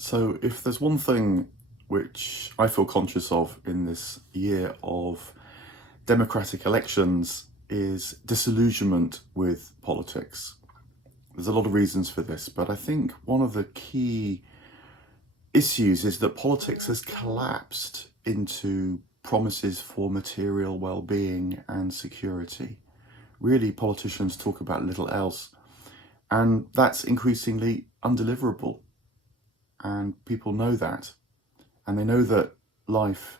So, if there's one thing which I feel conscious of in this year of democratic elections is disillusionment with politics. There's a lot of reasons for this, but I think one of the key issues is that politics has collapsed into promises for material well-being and security. Really, politicians talk about little else, and that's increasingly undeliverable. And people know that. And they know that life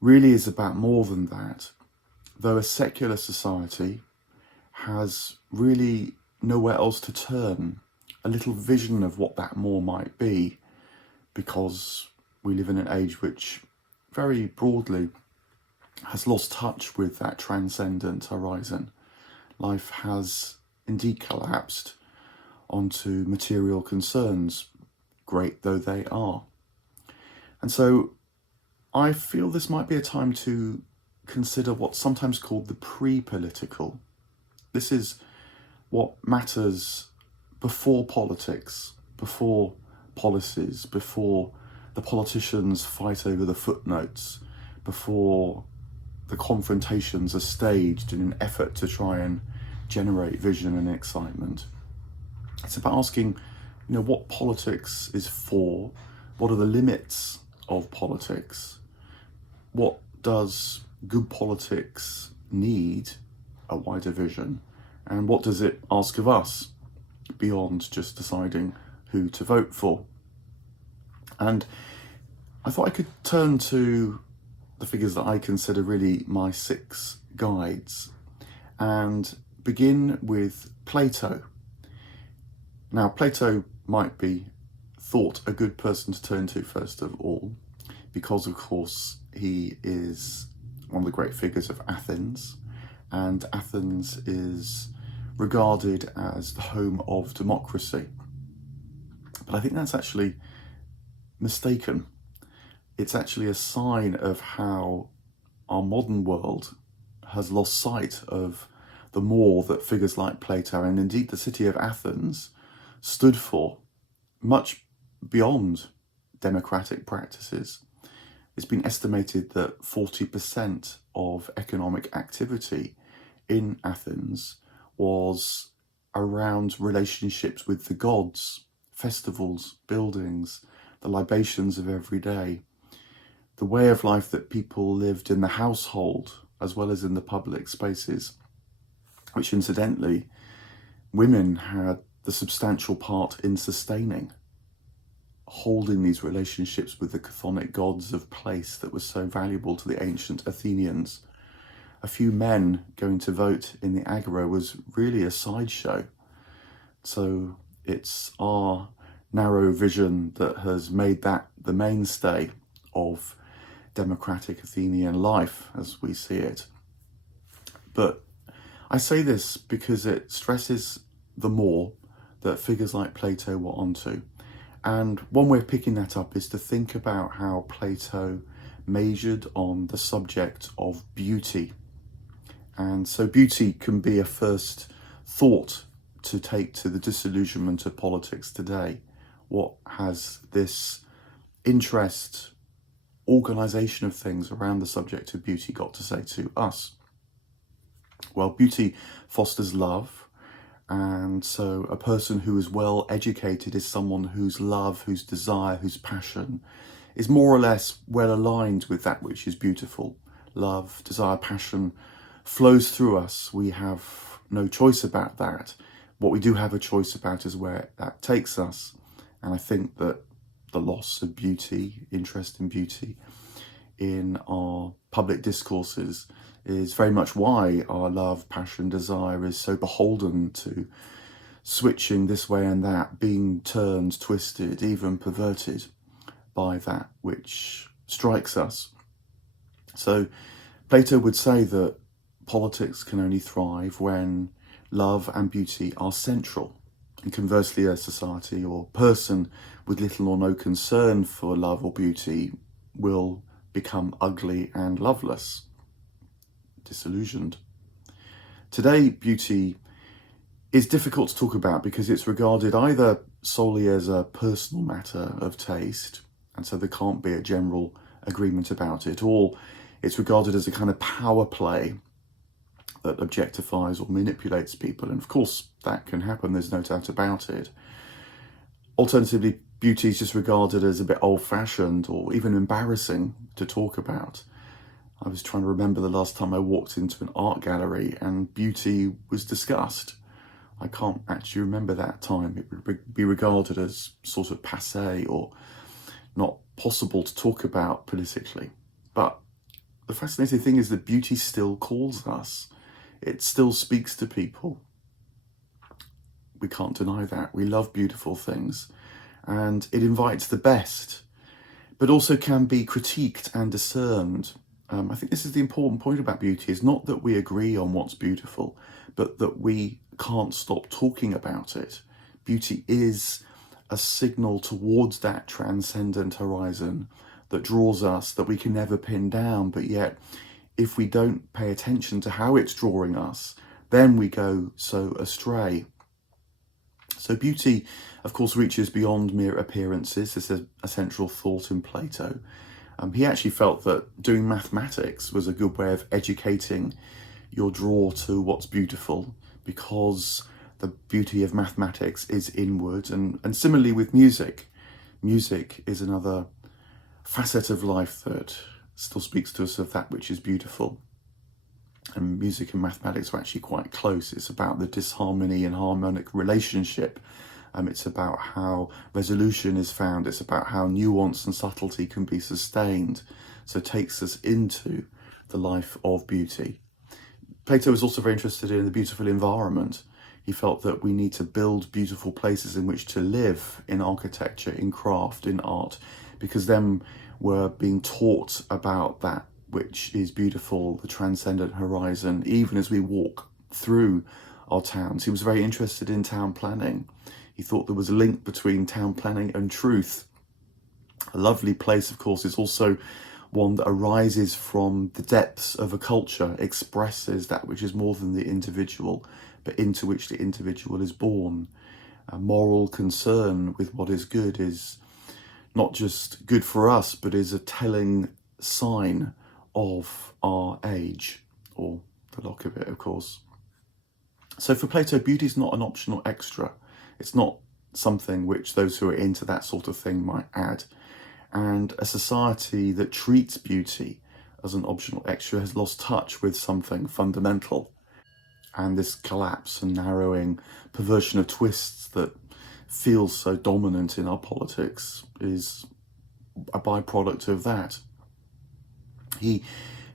really is about more than that. Though a secular society has really nowhere else to turn, a little vision of what that more might be, because we live in an age which very broadly has lost touch with that transcendent horizon. Life has indeed collapsed onto material concerns, great though they are. And so I feel this might be a time to consider what's sometimes called the pre-political. This is what matters before politics, before policies, before the politicians fight over the footnotes, before the confrontations are staged in an effort to try and generate vision and excitement. It's about asking, what politics is for, what are the limits of politics, what does good politics need, a wider vision, and what does it ask of us beyond just deciding who to vote for. And I thought I could turn to the figures that I consider really my 6 guides and begin with Plato. Now, Plato might be thought a good person to turn to first of all, because of course he is one of the great figures of Athens, and Athens is regarded as the home of democracy. But I think that's actually mistaken. It's actually a sign of how our modern world has lost sight of the more that figures like Plato and indeed the city of Athens stood for, much beyond democratic practices. It's been estimated that 40% of economic activity in Athens was around relationships with the gods, festivals, buildings, the libations of every day, the way of life that people lived in the household as well as in the public spaces, which incidentally women had the substantial part in sustaining, holding these relationships with the chthonic gods of place that was so valuable to the ancient Athenians. A few men going to vote in the agora was really a sideshow. So it's our narrow vision that has made that the mainstay of democratic Athenian life as we see it. But I say this because it stresses the more that figures like Plato were onto. And one way of picking that up is to think about how Plato majored on the subject of beauty. And so beauty can be a first thought to take to the disillusionment of politics today. What has this interest, organisation of things around the subject of beauty got to say to us? Well, beauty fosters love. And so a person who is well educated is someone whose love, whose desire, whose passion is more or less well aligned with that which is beautiful. Love, desire, passion flows through us. We have no choice about that. What we do have a choice about is where that takes us. And I think that the loss of beauty, interest in beauty in our public discourses is very much why our love, passion, desire is so beholden to switching this way and that, being turned, twisted, even perverted by that which strikes us. So Plato would say that politics can only thrive when love and beauty are central. And conversely, a society or person with little or no concern for love or beauty will become ugly and loveless, disillusioned. Today, beauty is difficult to talk about because it's regarded either solely as a personal matter of taste, and so there can't be a general agreement about it, or it's regarded as a kind of power play that objectifies or manipulates people. And of course, that can happen, there's no doubt about it. Alternatively, beauty is just regarded as a bit old-fashioned or even embarrassing to talk about. I was trying to remember the last time I walked into an art gallery and beauty was discussed. I can't actually remember that time. It would be regarded as sort of passé or not possible to talk about politically. But the fascinating thing is that beauty still calls us. It still speaks to people. We can't deny that. We love beautiful things, and it invites the best, but also can be critiqued and discerned. I think this is the important point about beauty, is not that we agree on what's beautiful, but that we can't stop talking about it. Beauty is a signal towards that transcendent horizon that draws us, that we can never pin down, but yet if we don't pay attention to how it's drawing us, then we go so astray. So beauty, of course, reaches beyond mere appearances. This is a central thought in Plato. He actually felt that doing mathematics was a good way of educating your draw to what's beautiful, because the beauty of mathematics is inward. And similarly with music. Music is another facet of life that still speaks to us of that which is beautiful. And music and mathematics are actually quite close. It's about the disharmony and harmonic relationship. It's about how resolution is found. It's about how nuance and subtlety can be sustained. So it takes us into the life of beauty. Plato was also very interested in the beautiful environment. He felt that we need to build beautiful places in which to live, in architecture, in craft, in art, because then we're being taught about that which is beautiful, the transcendent horizon, even as we walk through our towns. He was very interested in town planning. He thought there was a link between town planning and truth. A lovely place, of course, is also one that arises from the depths of a culture, expresses that which is more than the individual, but into which the individual is born. A moral concern with what is good is not just good for us, but is a telling sign of our age, or the look of it, of course. So for Plato, beauty is not an optional extra. It's not something which those who are into that sort of thing might add. And a society that treats beauty as an optional extra has lost touch with something fundamental. And this collapse and narrowing perversion of twists that feels so dominant in our politics is a byproduct of that. He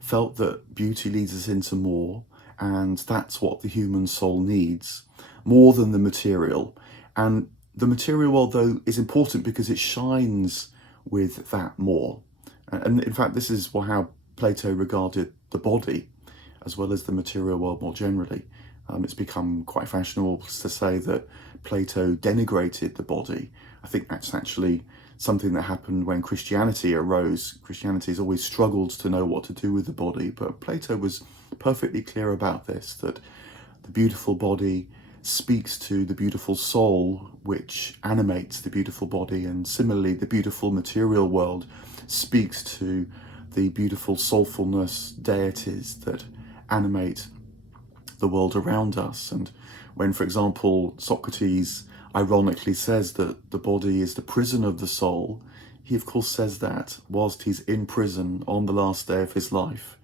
felt that beauty leads us into more, and that's what the human soul needs, more than the material. And the material world, though, is important because it shines with that more. And in fact, this is how Plato regarded the body, as well as the material world more generally. It's become quite fashionable to say that Plato denigrated the body. I think that's actually something that happened when Christianity arose. Christianity has always struggled to know what to do with the body, but Plato was perfectly clear about this, that the beautiful body speaks to the beautiful soul which animates the beautiful body, and similarly the beautiful material world speaks to the beautiful soulfulness, deities that animate the world around us. And when, for example, Socrates ironically says that the body is the prison of the soul, he of course says that whilst he's in prison on the last day of his life.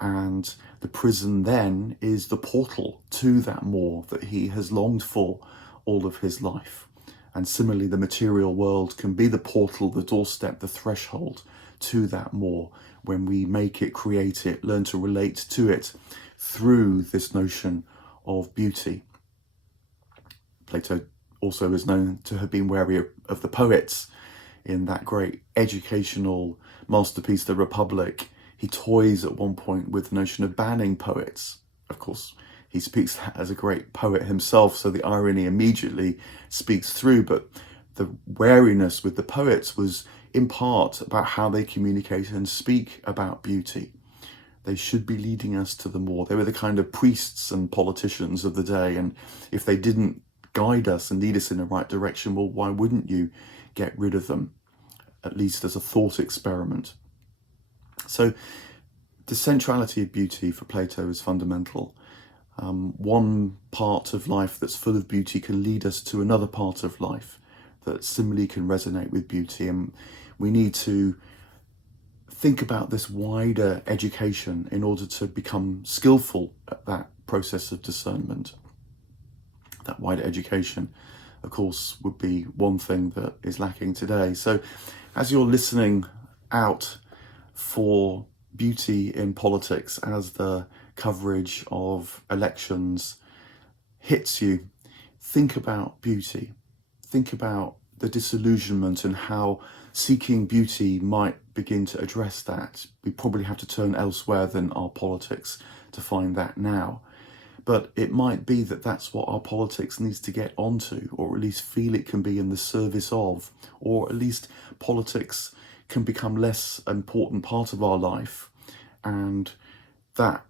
And the prison then is the portal to that more that he has longed for all of his life. And similarly, the material world can be the portal, the doorstep, the threshold to that more, when we make it, create it, learn to relate to it through this notion of beauty. Plato also is known to have been wary of the poets. In that great educational masterpiece, The Republic, he toys at one point with the notion of banning poets. Of course, he speaks as a great poet himself, so the irony immediately speaks through, but the wariness with the poets was in part about how they communicate and speak about beauty. They should be leading us to the more. They were the kind of priests and politicians of the day, and if they didn't guide us and lead us in the right direction, well, why wouldn't you get rid of them, at least as a thought experiment? So the centrality of beauty for Plato is fundamental. One part of life that's full of beauty can lead us to another part of life that similarly can resonate with beauty, and we need to think about this wider education in order to become skillful at that process of discernment. That wider education, of course, would be one thing that is lacking today. So as you're listening out for beauty in politics, as the coverage of elections hits you, think about beauty. Think about the disillusionment and how seeking beauty might begin to address that. We probably have to turn elsewhere than our politics to find that now. But it might be that that's what our politics needs to get onto, or at least feel it can be in the service of, or at least politics can become less important part of our life, and that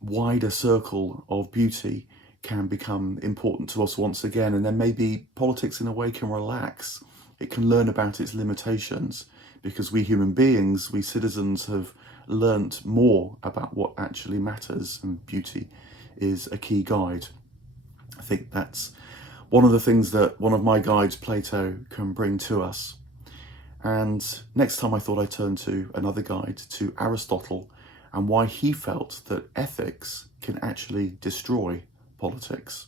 wider circle of beauty can become important to us once again. And then maybe politics in a way can relax. It can learn about its limitations, because we human beings, we citizens, have learnt more about what actually matters, and beauty is a key guide. I think that's one of the things that one of my guides, Plato, can bring to us. And next time I thought I'd turn to another guide, to Aristotle, and why he felt that ethics can actually destroy politics.